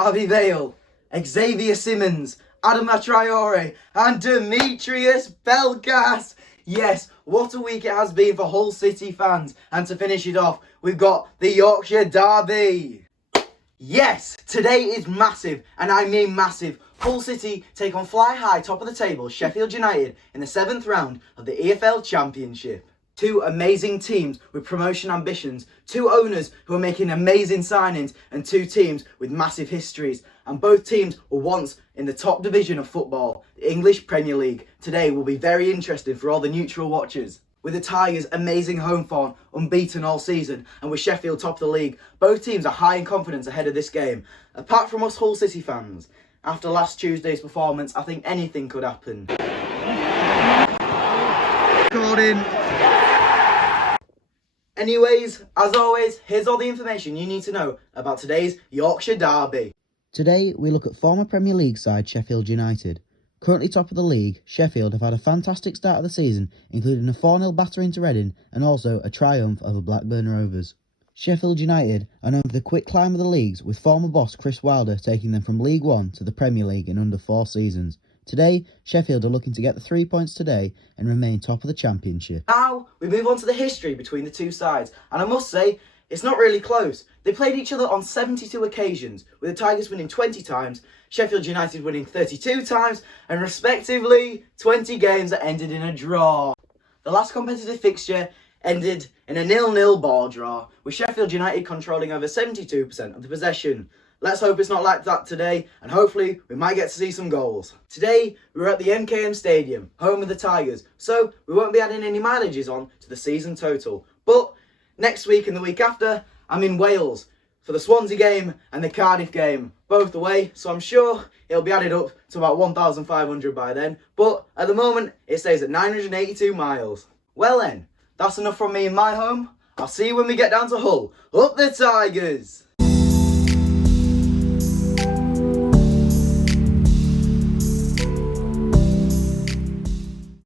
Harvey Vale, Xavier Simmons, Adama Traore and Demetrius Pelkas. Yes, what a week it has been for Hull City fans. And to finish it off, we've got the Yorkshire Derby. Yes, today is massive, and I mean massive. Hull City take on fly high top of the table Sheffield United in the 7th round of the EFL Championship. Two amazing teams with promotion ambitions, two owners who are making amazing signings, and two teams with massive histories. And both teams were once in the top division of football, the English Premier League. Today will be very interesting for all the neutral watchers. With the Tigers' amazing home form, unbeaten all season, and with Sheffield top of the league, both teams are high in confidence ahead of this game. Apart from us Hull City fans, after last Tuesday's performance, I think anything could happen. Recording. Anyways, as always, here's all the information you need to know about today's Yorkshire Derby. Today, we look at former Premier League side Sheffield United. Currently top of the league, Sheffield have had a fantastic start of the season, including a 4-0 battering to Reading and also a triumph over Blackburn Rovers. Sheffield United are known for the quick climb of the leagues, with former boss Chris Wilder taking them from League One to the Premier League in under 4 seasons. Today, Sheffield are looking to get the 3 points today and remain top of the Championship. Now, we move on to the history between the two sides, and I must say, it's not really close. They played each other on 72 occasions, with the Tigers winning 20 times, Sheffield United winning 32 times, and respectively, 20 games that ended in a draw. The last competitive fixture ended in a 0-0 ball draw, with Sheffield United controlling over 72% of the possession. Let's hope it's not like that today, and hopefully we might get to see some goals. Today, we're at the MKM Stadium, home of the Tigers, so we won't be adding any mileages on to the season total. But next week and the week after, I'm in Wales for the Swansea game and the Cardiff game, both away, so I'm sure it'll be added up to about 1,500 by then. But at the moment, it stays at 982 miles. Well then, that's enough from me in my home. I'll see you when we get down to Hull. Up the Tigers!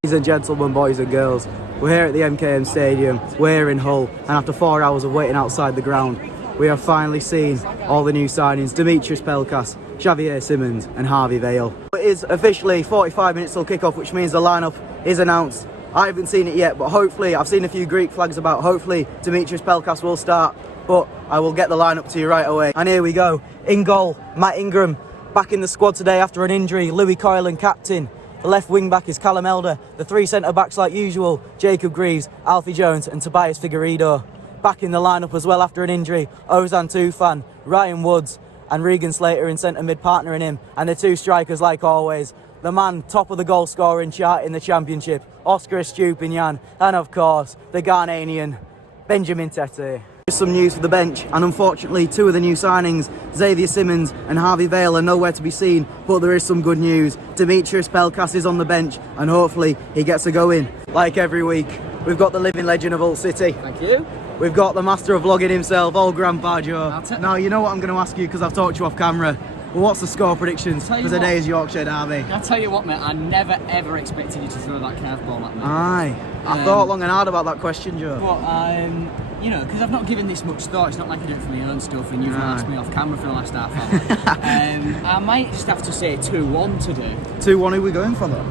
Ladies and gentlemen, boys and girls, we're here at the MKM Stadium, we're in Hull, and after 4 hours of waiting outside the ground, we have finally seen all the new signings: Demetrius Pelkas, Xavier Simmons and Harvey Vale. It is officially 45 minutes till kick-off, which means the lineup is announced. I haven't seen it yet, but hopefully, I've seen a few Greek flags about, hopefully Demetrius Pelkas will start, but I will get the lineup to you right away. And here we go. In goal, Matt Ingram, back in the squad today after an injury, Louis Coylan captain. The left wing back is Callum Elder. The 3 centre backs like usual, Jacob Greaves, Alfie Jones and Tobias Figueiredo. Back in the lineup as well after an injury, Ozan Tufan, Ryan Woods and Regan Slater in centre mid partnering him. And the 2 strikers like always, the man top of the goal scoring chart in the Championship, Oscar Estupinian, and of course the Ghanaian Benjamin Tete. Some news for the bench, and unfortunately 2 of the new signings, Xavier Simmons and Harvey Vale, are nowhere to be seen, but there is some good news. Demetrius Pelkas is on the bench and hopefully he gets a go in. Like every week, we've got the living legend of Hull City. Thank you. We've got the master of vlogging himself, old Grandpa Joe. Now you know what I'm going to ask you because I've talked to you off camera. Well, what's the score predictions for today's Yorkshire Derby? I'll tell you what, mate, I never ever expected you to throw that curveball at me. Aye. I thought long and hard about that question, Joe. But, you know, because I've not given this much thought, it's not like I do it for my own stuff and you've asked me off camera for the last half hour. I might just have to say 2-1 today. 2-1, who are we going for though?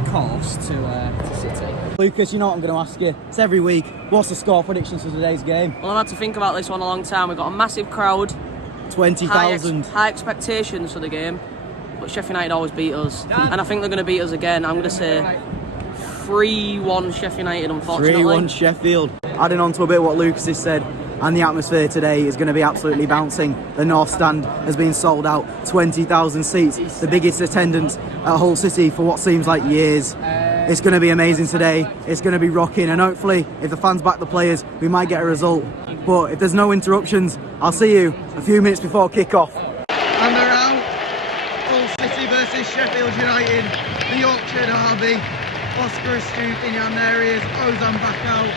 Of course, to City. Lucas, you know what I'm going to ask you. It's every week. What's the score predictions for today's game? Well, I've had to think about this one a long time. We've got a massive crowd. 20,000. High expectations for the game, but Sheffield United always beat us, and I think they're going to beat us again. I'm going to say 3-1 Sheffield United, unfortunately. 3-1 Sheffield. Adding on to a bit of what Lucas has said, and the atmosphere today is going to be absolutely bouncing. The North Stand has been sold out, 20,000 seats, the biggest attendance at Hull City for what seems like years. It's going to be amazing today, it's going to be rocking, and hopefully if the fans back the players, we might get a result. But if there's no interruptions, I'll see you a few minutes before kick-off. And they're out. Hull City versus Sheffield United, the Yorkshire Derby. Oscar Estupinian, there he is, Ozan back out.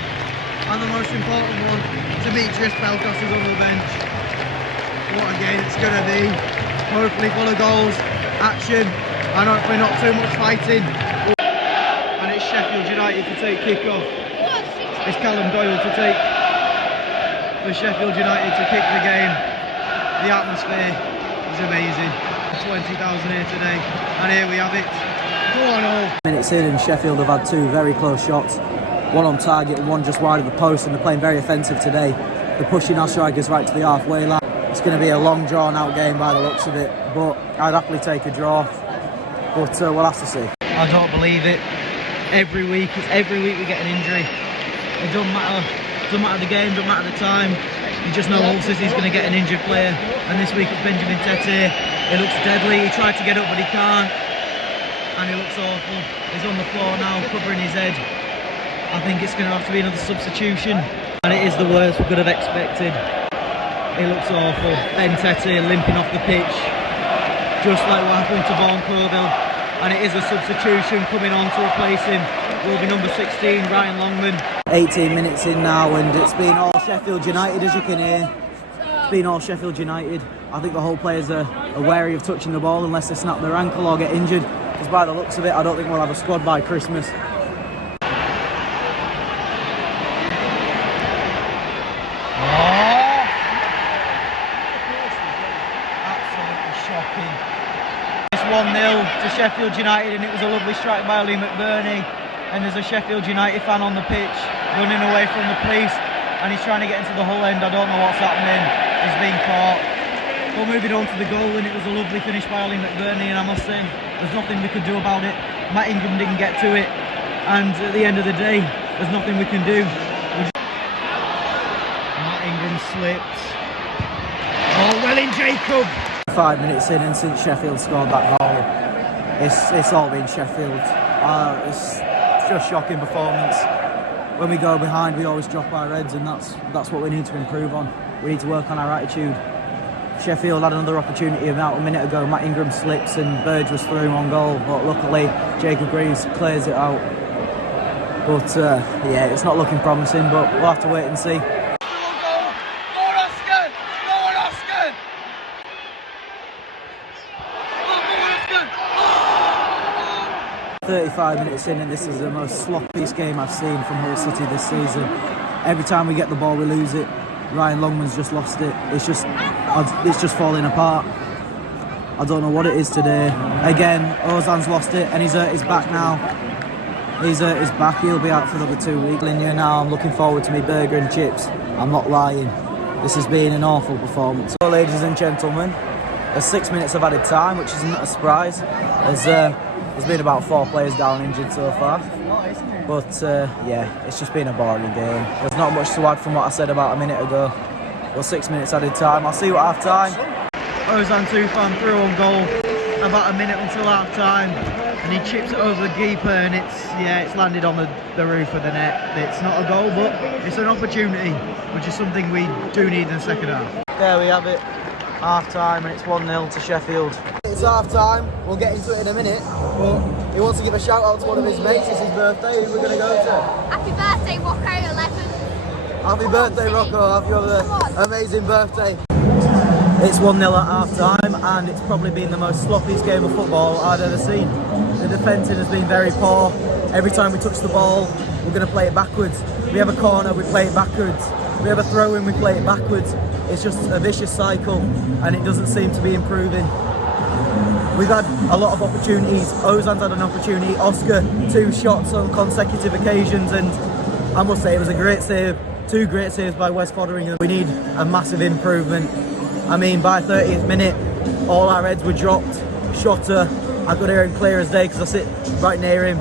And the most important one, Demetrius Pelkas is on the bench. What a game it's going to be. Hopefully full of goals, action, and hopefully not too much fighting. And it's Sheffield United to take kick-off. It's Callum Doyle to take for Sheffield United to kick the game. The atmosphere It's amazing. 20,000 here today, and here we have it. 4-0. Minutes in, and Sheffield have had two very close shots. One on target and one just wide of the post, and they're playing very offensive today. They're pushing our strikers right to the halfway line. It's going to be a long, drawn-out game by the looks of it, but I'd happily take a draw. But we'll have to see. I don't believe it. Every week we get an injury. It doesn't matter the game, doesn't matter the time. You just know Hull City's going to get an injured player. And this week it's Benjamin Tete. He looks deadly. He tried to get up, but he can't. And he looks awful. He's on the floor now, covering his head. I think it's going to have to be another substitution. And it is the worst we could have expected. He looks awful. Ben Tete limping off the pitch. Just like what happened to Vaughan Colville. And it is a substitution coming on to replace him. Will be number 16, Ryan Longman. 18 minutes in now, and it's been all Sheffield United, as you can hear. It's been all Sheffield United. I think the whole players are wary of touching the ball unless they snap their ankle or get injured. Because by the looks of it, I don't think we'll have a squad by Christmas. Absolutely shocking. It's 1-0 to Sheffield United, and it was a lovely strike by Lee McBurney. And there's a Sheffield United fan on the pitch running away from the police, and he's trying to get into the Hull end. I don't know what's happening. He's being caught. But moving on to the goal, and it was a lovely finish by Lee McBurney, and I must say there's nothing we could do about it. Matt Ingram didn't get to it, and at the end of the day there's nothing we can do. Matt Ingram slipped. Oh, well in Jacob. 5 minutes in, and since Sheffield scored that goal, it's all been Sheffield. It's just shocking performance. When we go behind, we always drop our heads, and that's what we need to improve on. We need to work on our attitude. Sheffield had another opportunity about a minute ago. Matt Ingram slips and Burge was through on goal, but luckily Jacob Greaves clears it out. But yeah, it's not looking promising, but we'll have to wait and see. 35 minutes in, and this is the most sloppiest game I've seen from Hull City this season. Every time we get the ball, we lose it. Ryan Longman's just lost it. It's just falling apart. I don't know what it is today. Again, Ozan's lost it, and he's hurt his back now. He's hurt his back. He'll be out for another 2 weeks. Here now, I'm looking forward to me burger and chips. I'm not lying. This has been an awful performance. So, ladies and gentlemen, there's 6 minutes of added time, which isn't a surprise. There's been about 4 players down injured so far. But yeah, it's just been a boring game. There's not much to add from what I said about a minute ago. Well, 6 minutes added time. I'll see you at half time. Ozan Tufan through on goal. About a minute until half time, and he chips it over the keeper, and it's landed on the roof of the net. It's not a goal, but it's an opportunity, which is something we do need in the second half. There we have it. Half time, and it's 1-0 to Sheffield. It's half time. We'll get into it in a minute, but he wants to give a shout out to one of his mates. It's his birthday. Who we're going to go to? Happy birthday, Rocco 11. Happy birthday, Rocco. Have you an amazing birthday. It's 1-0 at half time, and it's probably been the most sloppiest game of football I've ever seen. The defending has been very poor. Every time we touch the ball, we're going to play it backwards. We have a corner, we play it backwards. We have a throw in, we play it backwards. It's just a vicious cycle, and it doesn't seem to be improving. We've had a lot of opportunities. Ozan's had an opportunity. Oscar, 2 shots on consecutive occasions, and I must say it was a great save. 2 great saves by Wes Fotheringham. We need a massive improvement. I mean, by 30th minute, all our heads were dropped. Shotter, I could hear him clear as day because I sit right near him.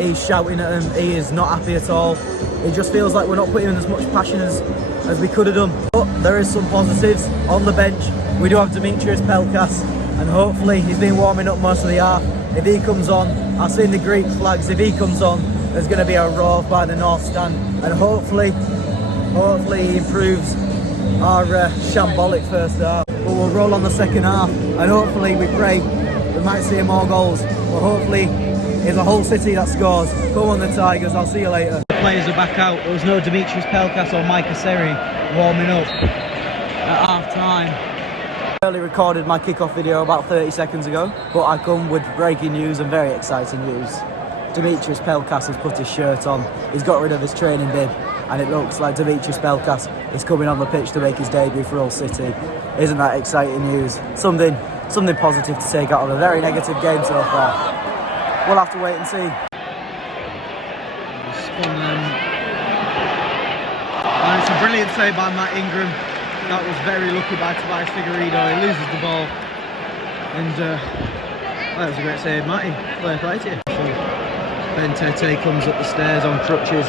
He's shouting at him. He is not happy at all. It just feels like we're not putting in as much passion as we could have done. But there is some positives on the bench. We do have Demetrius Pelkas, and hopefully he's been warming up most of the half. If he comes on, I've seen the Greek flags. If he comes on, there's going to be a roar by the North Stand, and hopefully he improves our shambolic first half. But we'll roll on the second half, and hopefully we pray we might see more goals. But hopefully it's a Hull City that scores. Come on the Tigers, I'll see you later. The players are back out. There was no Demetrius Pelkas or Micah Seri warming up at half time. I early recorded my kickoff video about 30 seconds ago, but I come with breaking news and very exciting news. Demetrius Pelkas has put his shirt on. He's got rid of his training bib, and it looks like Dimitris Pelkas is coming on the pitch to make his debut for Hull City. Isn't that exciting news? Something positive to take out of a very negative game so far. We'll have to wait and see. And it's a brilliant save by Matt Ingram. That was very lucky by Tobias Figueiredo. He loses the ball. And that was a great save, Matty. Fair play to you. Ben Tete comes up the stairs on crutches.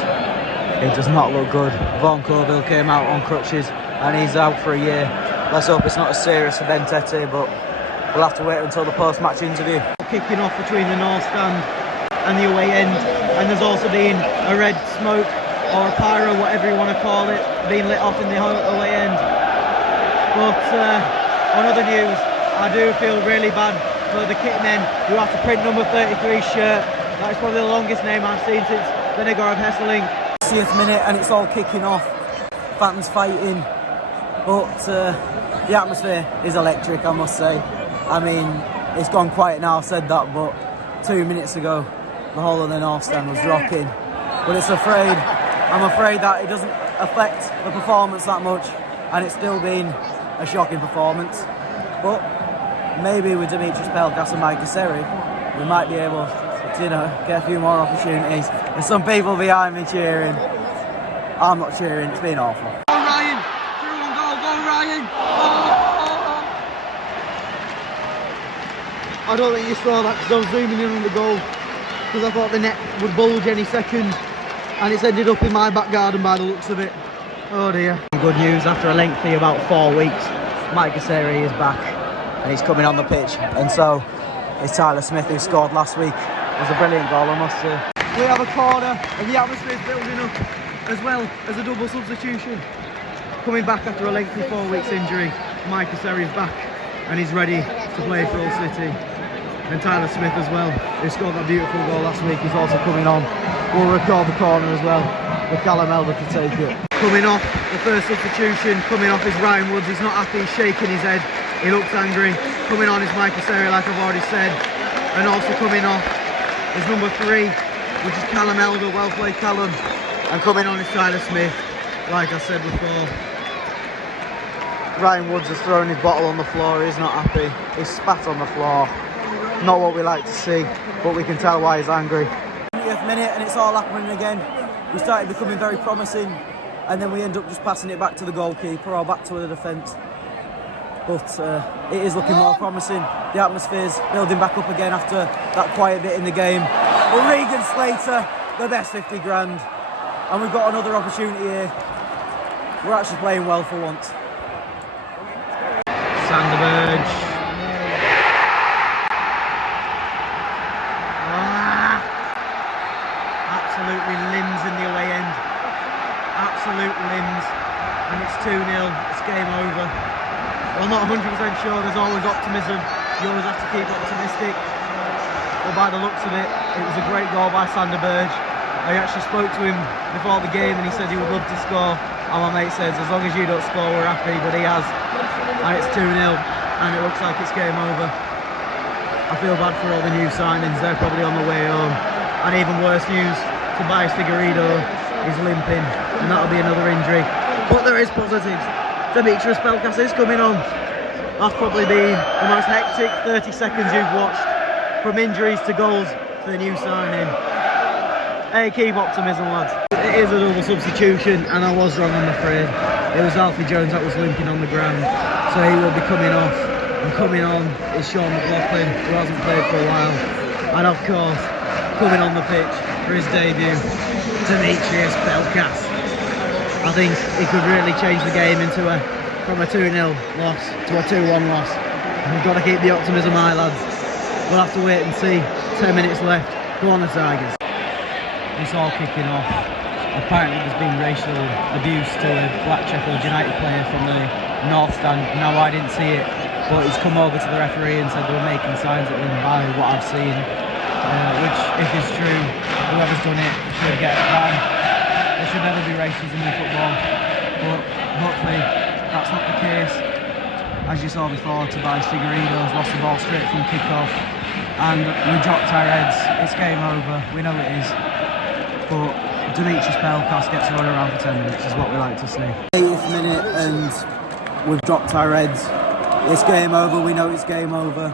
It does not look good. Vaughan Colville came out on crutches and he's out for a year. Let's hope it's not as serious for Ben Tete, but we'll have to wait until the post-match interview. Kicking off between the north stand and the away end, and there's also been a red smoke or a pyro, whatever you want to call it, being lit off in the away end. But on other news, I do feel really bad for the kit men who have to print number 33 shirt. That is probably the longest name I've seen since Venegorov Hesseling. 60th minute and it's all kicking off. Fans fighting, but the atmosphere is electric, I must say. I mean, it's gone quiet now, I've said that, but 2 minutes ago the whole of the north stand was rocking. But I'm afraid that it doesn't affect the performance that much, and it's still been a shocking performance. But maybe with Dimitris Pelkas and Mike Caseri, we might be able to, get a few more opportunities. There's some people behind me cheering. I'm not cheering, it's been awful. Go Ryan! 3-1 goal, go Ryan! I don't think you saw that because I was zooming in on the goal, because I thought the net would bulge any second, and it's ended up in my back garden by the looks of it. Oh dear. Good news, after a lengthy about 4 weeks, Mike Caseri is back and he's coming on the pitch, and so is Tyler Smith, who scored last week. It was a brilliant goal, I must say. We have a corner and the atmosphere is building up, as well as a double substitution. Coming back after a lengthy 4 weeks injury, Mike Caseri is back and he's ready to play for Hull City. And Tyler Smith as well, who scored that beautiful goal last week, is also coming on. We'll record the corner as well with Callum Elder to take it. Coming off the first substitution, coming off is Ryan Woods. He's not happy, he's shaking his head. He looks angry. Coming on is Mike Caseri, like I've already said. And also coming off is number 3, which is Callum Elder. Well played, Callum. And coming on is Tyler Smith, like I said before. Ryan Woods has thrown his bottle on the floor, he's not happy. He's spat on the floor. Not what we like to see, but we can tell why he's angry. 20th minute and it's all happening again. We started becoming very promising and then we end up just passing it back to the goalkeeper or back to the defence. But it is looking more promising. The atmosphere's building back up again after that quiet bit in the game. But Regan Slater, the best 50 grand. And we've got another opportunity here. We're actually playing well for once. Sanderberg. Absolutely limbs in the away end. Absolute limbs. And it's 2-0. It's game over. Well, not 100% sure. There's always optimism. You always have to keep optimistic. But by the looks of it, it was a great goal by Sanderberg. I actually spoke to him before the game and he said he would love to score. And my mate says, as long as you don't score, we're happy. But he has. And it's 2-0. And it looks like it's game over. I feel bad for all the new signings. They're probably on the way home. And even worse news, Tobias Figueiredo is limping. And that'll be another injury. But there is positives. Dimitris Pelkas is coming on. That's probably been the most hectic 30 seconds you've watched. From injuries to goals to the new signing. Hey, keep optimism, lads. It is a double substitution, and I was wrong, I'm afraid. It was Alfie Jones that was limping on the ground, so he will be coming off. And coming on is Sean McLaughlin, who hasn't played for a while. And of course, coming on the pitch for his debut, Dimitris Pelkas. I think he could really change the game from a 2-0 loss to a 2-1 loss. And we've got to keep the optimism high, lads. We'll have to wait and see. 10 minutes left. Go on the Tigers. It's all kicking off. Apparently there's been racial abuse to a black Sheffield United player from the north stand. Now I didn't see it, but he's come over to the referee and said they were making signs at him by what I've seen. Which, if it's true, whoever's done it should get banned. There should never be racism in football, but hopefully that's not the case. As you saw before, Tobias Figueiredo's lost the ball straight from kick-off, and we dropped our heads. It's game over, we know it is, but Demetrius Pelkas gets run around for 10 minutes is what we like to see. 80th minute and we've dropped our heads. It's game over, we know it's game over.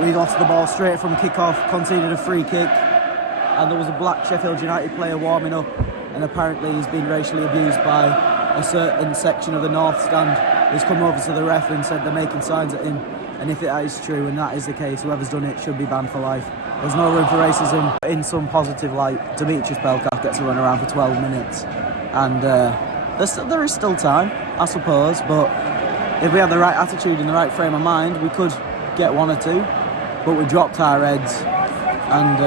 We lost the ball straight from kick-off, conceded a free kick, and there was a black Sheffield United player warming up, and apparently he's been racially abused by a certain section of the North Stand. He's come over to the ref and said they're making signs at him, and if it is true and that is the case, whoever's done it should be banned for life. There's no room for racism. In some positive light, Demetrius Pelkas gets to run around for 12 minutes, and there is still time, I suppose, but if we had the right attitude and the right frame of mind, we could get one or two, but we dropped our heads, and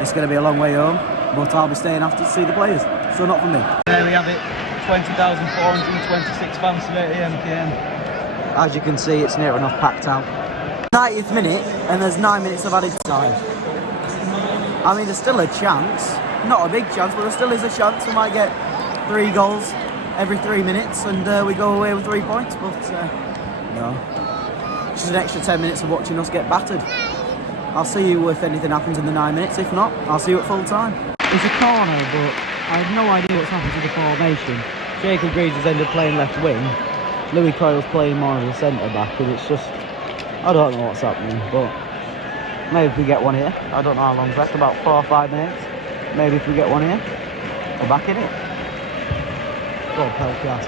it's going to be a long way home, but I'll be staying after to see the players, so not for me. There we have it, 20,426 fans today at the MKM. As you can see, it's near enough packed out. 90th minute, and there's 9 minutes of added time. I mean, there's still a chance, not a big chance, but there still is a chance we might get 3 goals every 3 minutes, and we go away with 3 points, but no. Just an extra 10 minutes of watching us get battered. I'll see you if anything happens in the 9 minutes. If not, I'll see you at full time. It's a corner, but I have no idea what's happened to the formation. Jacob Greaves has ended up playing left wing. Louis Coyle's playing more as a centre back, and it's just, I don't know what's happening, but maybe if we get one here. I don't know how long's left, about 4 or 5 minutes. Maybe if we get one here, we're back in it. God, Pelkas.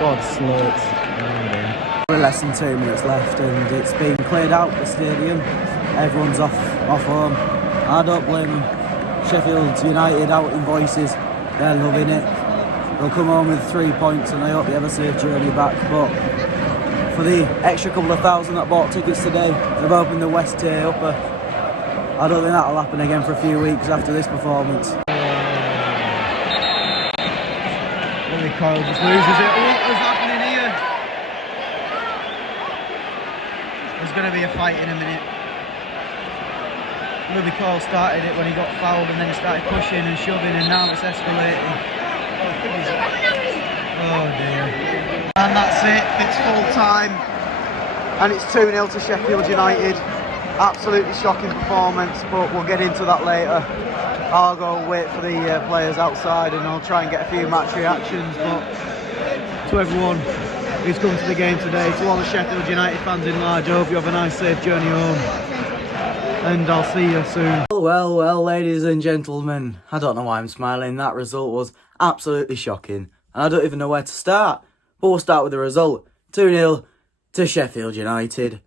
God, Slates. We're less than 2 minutes left, and it's been cleared out the stadium. Everyone's off home. I don't blame them. Sheffield United out in voices. They're loving it. They'll come home with 3 points, and I hope they have a safe journey back. But for the extra couple of thousand that bought tickets today, they've opened the West Tier upper. I don't think that'll happen again for a few weeks after this performance. Louis Coyle just loses it. What is happening here? There's going to be a fight in a minute. Louis Coyle started it when he got fouled, and then he started pushing and shoving, and now it's escalating. Oh dear. And that's it, it's full time. And it's 2-0 to Sheffield United. Absolutely shocking performance, but we'll get into that later. I'll go wait for the players outside, and I'll try and get a few match reactions. But To everyone who's come to the game today, to all the Sheffield United fans in large, I hope you have a nice safe journey home, and I'll see you soon. Well, ladies and gentlemen, I don't know why I'm smiling. That result was absolutely shocking, and I don't even know where to start. But we'll start with the result. 2-0 to Sheffield United.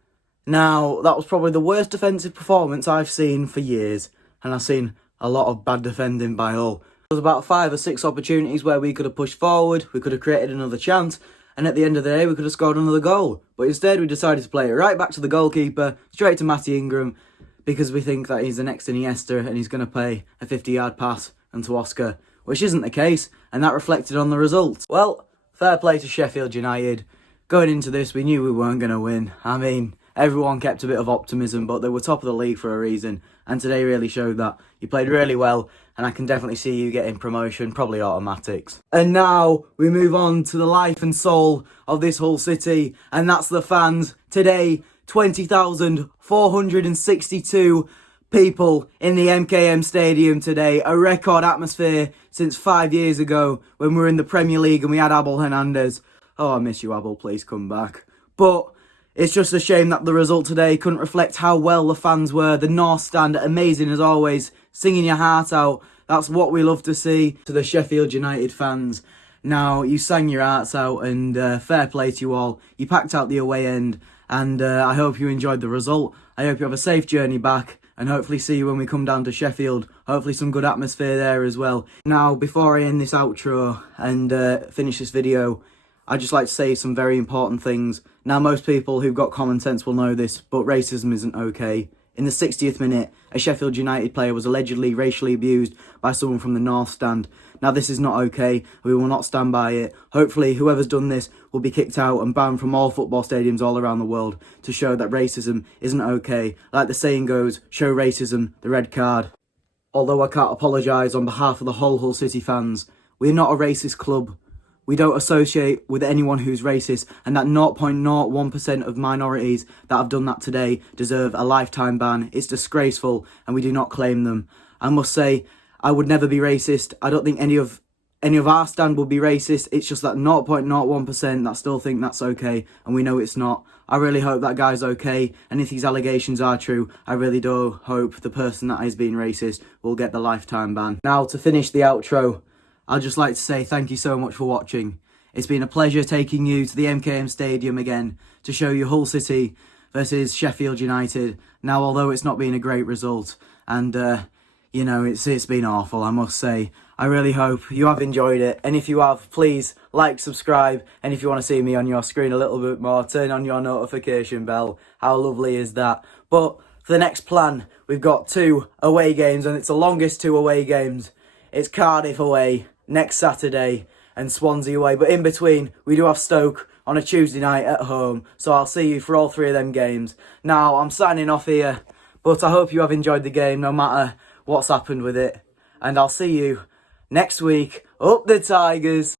Now, that was probably the worst defensive performance I've seen for years, and I've seen a lot of bad defending by Hull. There was about 5 or 6 opportunities where we could have pushed forward, we could have created another chance, and at the end of the day we could have scored another goal. But instead we decided to play it right back to the goalkeeper, straight to Matty Ingram, because we think that he's the next Iniesta and he's going to play a 50-yard pass onto Oscar, which isn't the case, and that reflected on the result. Well, fair play to Sheffield United. Going into this, we knew we weren't going to win. I mean, everyone kept a bit of optimism, but they were top of the league for a reason, and today really showed that. You played really well, and I can definitely see you getting promotion, probably automatics. And now we move on to the life and soul of this Hull City, and that's the fans. Today, 20,462 people in the MKM Stadium today. A record atmosphere since 5 years ago when we were in the Premier League and we had Abel Hernandez. Oh, I miss you, Abel. Please come back. But it's just a shame that the result today couldn't reflect how well the fans were. The North Stand, amazing as always, singing your heart out. That's what we love to see. To the Sheffield United fans, now you sang your hearts out, and fair play to you all. You packed out the away end, and I hope you enjoyed the result. I hope you have a safe journey back, and hopefully see you when we come down to Sheffield. Hopefully some good atmosphere there as well. Now, before I end this outro and finish this video, I'd just like to say some very important things. Now, most people who've got common sense will know this, but racism isn't okay. In the 60th minute, a Sheffield United player was allegedly racially abused by someone from the North Stand. Now, this is not okay. We will not stand by it. Hopefully, whoever's done this will be kicked out and banned from all football stadiums all around the world to show that racism isn't okay. Like the saying goes, show racism the red card. Although I can't apologise on behalf of the whole Hull City fans, we're not a racist club. We don't associate with anyone who's racist, and that 0.01% of minorities that have done that today deserve a lifetime ban. It's disgraceful, and we do not claim them. I must say, I would never be racist. I don't think any of our stand would be racist. It's just that 0.01% that still think that's okay, and we know it's not. I really hope that guy's okay, and if these allegations are true, I really do hope the person that is being racist will get the lifetime ban. Now, to finish the outro, I'd just like to say thank you so much for watching. It's been a pleasure taking you to the MKM Stadium again to show you Hull City versus Sheffield United. Now, although it's not been a great result, and you know, it's been awful, I must say. I really hope you have enjoyed it, and if you have, please like, subscribe, and if you want to see me on your screen a little bit more, turn on your notification bell. How lovely is that? But for the next plan, we've got 2 away games, and it's the longest 2 away games. It's Cardiff away next Saturday and Swansea away, but in between we do have Stoke on a Tuesday night at home, so I'll see you for all 3 of them games. Now, I'm signing off here, but I hope you have enjoyed the game no matter what's happened with it, and I'll see you next week. Up the Tigers!